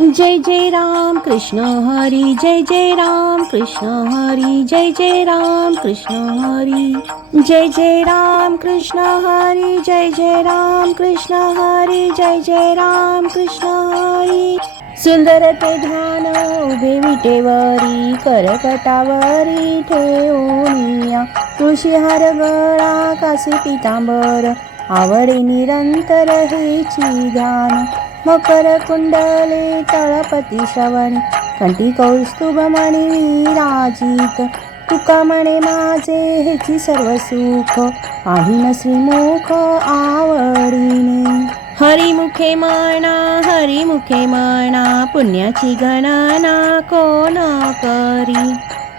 जय जय राम कृष्ण हरी, जय जय राम कृष्ण हरी, जय जय राम कृष्ण हरी, जय जय राम कृष्ण हरी, जय जय राम कृष्ण हरी, जय जय राम कृष्ण हरी. सुंदर ते ध्यान उभे विटेवरी, करकटावरी ठेवूनिया, तुळशी हार गळा कासी पितांबर, आवडे निरंतर हेची ध्यान. मकर कुंडले तळपती श्रवणी, कंठी कौस्तुभमणी विराजित, तुका म्हणे माझे हेची सर्व सुख, पाहिन श्रीमुख आवडीने. हरिमुखे म्हणा, हरिमुखे म्हणा, पुण्याची गणना कोण करी.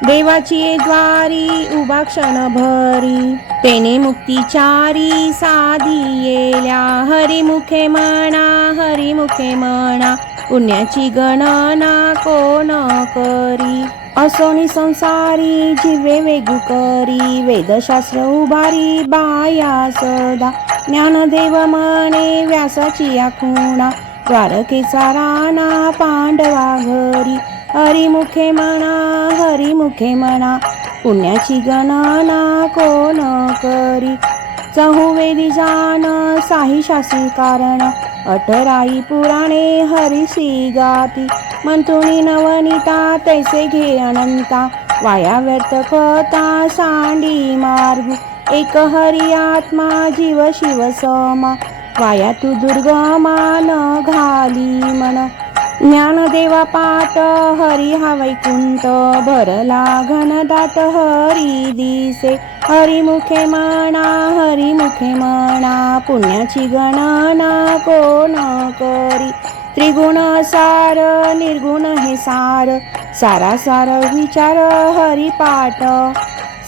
देवाची द्वारी उभा क्षणभरी, तेने मुक्तिचारी साधी येल्या. हरिमुखे म्हणा, हरिमुखे म्हणा, पुण्याची गणना कोण करी. असोनी संसारी जिवे वेगू करी, वेदशास्त्र उभारी बाया सदा. ज्ञानदेव म्हणे व्यासाची आखुणा, द्वारकेचा राणा पांडवा घरी. हरिमुखे म्हणा, हरिमुखे म्हणा, पुण्याची गणना कोण करी. चहुवेदी जाण साही शास्त्री कारण, अठराई पुराणे हरिसी गाती. मंथुनी नवनीता तैसे घे अनंता, वाया व्यर्थ कथा सांडी मार्ग. एक हरी आत्मा जीव शिव समा, वाया तू दुर्गमा न घाली मन. ज्ञानदेवा पाट हरी हा वैकुंठ, भरला घनदाट हरी दिसे. हरिमुखे म्हणा, हरिमुखे म्हणा, पुण्याची गणना कोण करी. त्रिगुण सार निर्गुण हे सार, सारासार विचार हरिपाठ.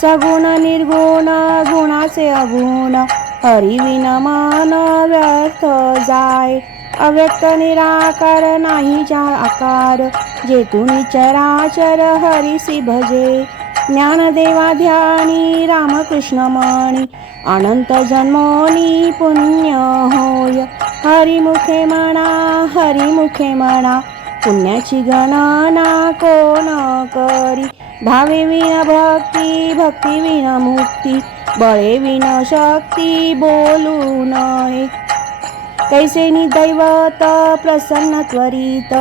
सगुण निर्गुण गुणाचे अगुण, हरिविन मन व्यर्थ जाय. अव्यक्त निराकार नाही जा आकार, जेतून चराचर हरिसी भजे. ज्ञानदेवा ध्यानी रामकृष्ण मणी, अनंत जन्मोनी पुण्य होय. हरिमुखे म्हणा, हरिमुखे म्हणा, पुण्याची गणना कोण करी. भावे विन भक्ती, भक्ती विन मुक्ती, बळे विन शक्ती बोलू नये. कैसे दैवत प्रसन्न त्वरित,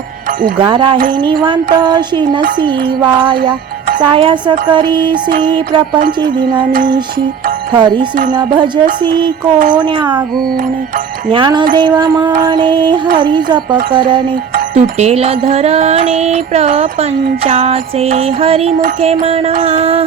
उगार आहे निवांत शिनसी वाया. सायास करीसी प्रपंची दिननिशी, हरिसी न भजसी कोण्या गुणे. ज्ञानदेव म्हणे हरी जप करणे, तुटेल धरणे प्रपंचाचे. हरिमुखे म्हणा,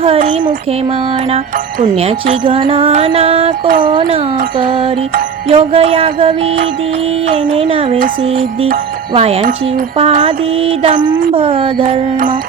हरिमुखे म्हणा, पुण्याची गणना कोण करी. योग याग विधी येणे नवे सिद्धी, वायांची उपाधी दंभ धर्म.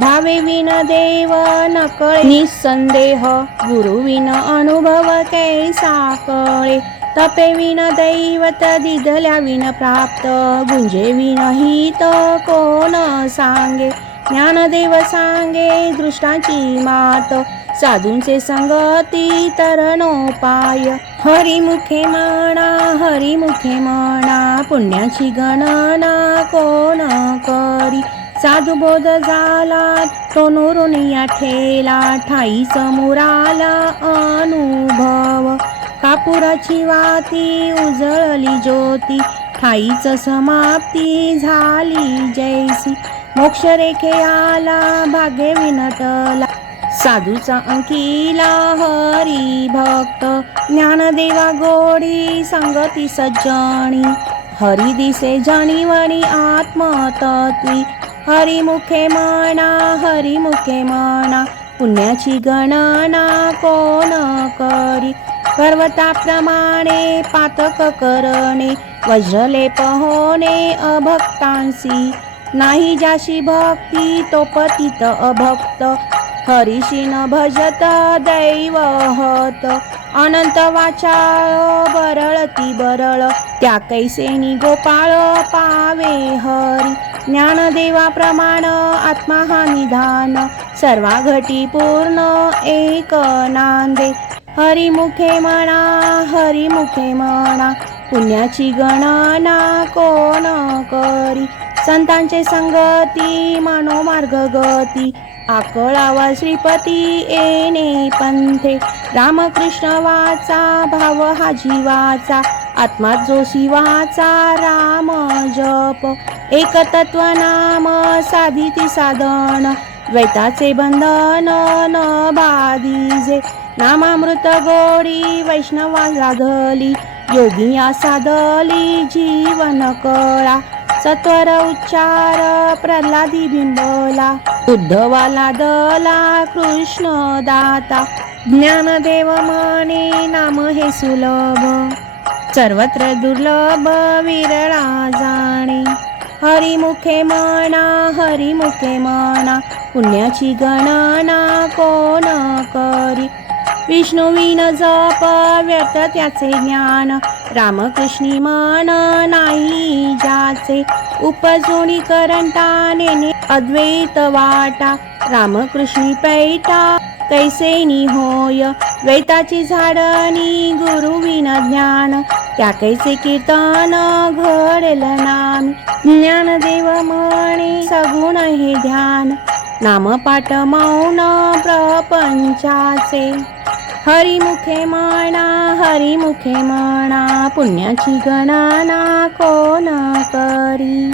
भावे विन देव नकळे निसंदेह, गुरु विन अनुभव कैसा कळे. तपे विन दैवत दिदल्या विन प्राप्त, गुंजे विन हित कोण सांगे. ज्ञानदेव सांगे दृष्टांची मात, साधूंचे संगती तरणोपाय. हरिमुखे म्हणा, हरिमुखे म्हणा, पुण्याची गणना कोण करी. साधुबोध झाला तो नोरुनिया ठेला, ठाई समोराला अनुभव. कापुराची वाती उजळली ज्योती, ठाईच समाप्ती झाली जैसी. मोक्षरेखे आला भाग्य विनटला, साधूचा अंकिला हरी भक्त. ज्ञानदेवा गोडी संगती सज्जणी, हरी दिसे जाणीवणी आत्मतत्वी. हरिमुखे म्हणा, हरिमुखे म्हणा, पुण्याची गणना कोण करी. पर्वताप्रमाणे पातक करणे, वज्रलेप होणे अभक्तांसी. नाही जाशी भक्ती तो पतित अभक्त, हरिशी न भजत दैवहत. अनंत वाचाळ बरळती बरळ, त्या कैसेनी गोपाळ पावे हरी. ज्ञानदेवा प्रमाण आत्मा हा निधान, सर्वा घटी पूर्ण एक नांदे. हरिमुखे म्हणा, हरिमुखे म्हणा, पुण्याची गणना कोण करी. संतांचे संगती मनोमार्ग गती आकळावा श्रीपती येणे पंथे रामकृष्ण वाचा भाव हा जीवाचा आत्मा जो शिवाचा राम जप एक तत्व नाम साधिती साधन द्वैताचे बंधन न बाधिजे नामामृत गोडी वैष्णवा साधली योगिया साधली जीवन कळा सत्वर उच्चार प्रल्हादी बिंबला उद्धवाला दला कृष्ण दाता ज्ञानदेव म्हणे नाम हे सुलभ सर्वत्र दुर्लभ विरळा जाणे हरिमुखे म्हणा पुण्याची गणना कोण करी विष्णुविन जप व्यर्थ त्याचे ज्ञान रामकृष्णी मन नाही ज्याचे उपजोनी करंटा नेणे अद्वैत वाटा रामकृष्णी पैठा कैसेनी होय द्वैताची झाडणी गुरुविन ज्ञान त्या कैसे कीर्तन घडेल नाम ज्ञानदेव म्हणे सगुण हे ध्यान नामपाठ मौन प्रपंचाचे हरिमुखे म्हणा पुण्याची गणना कोण करी।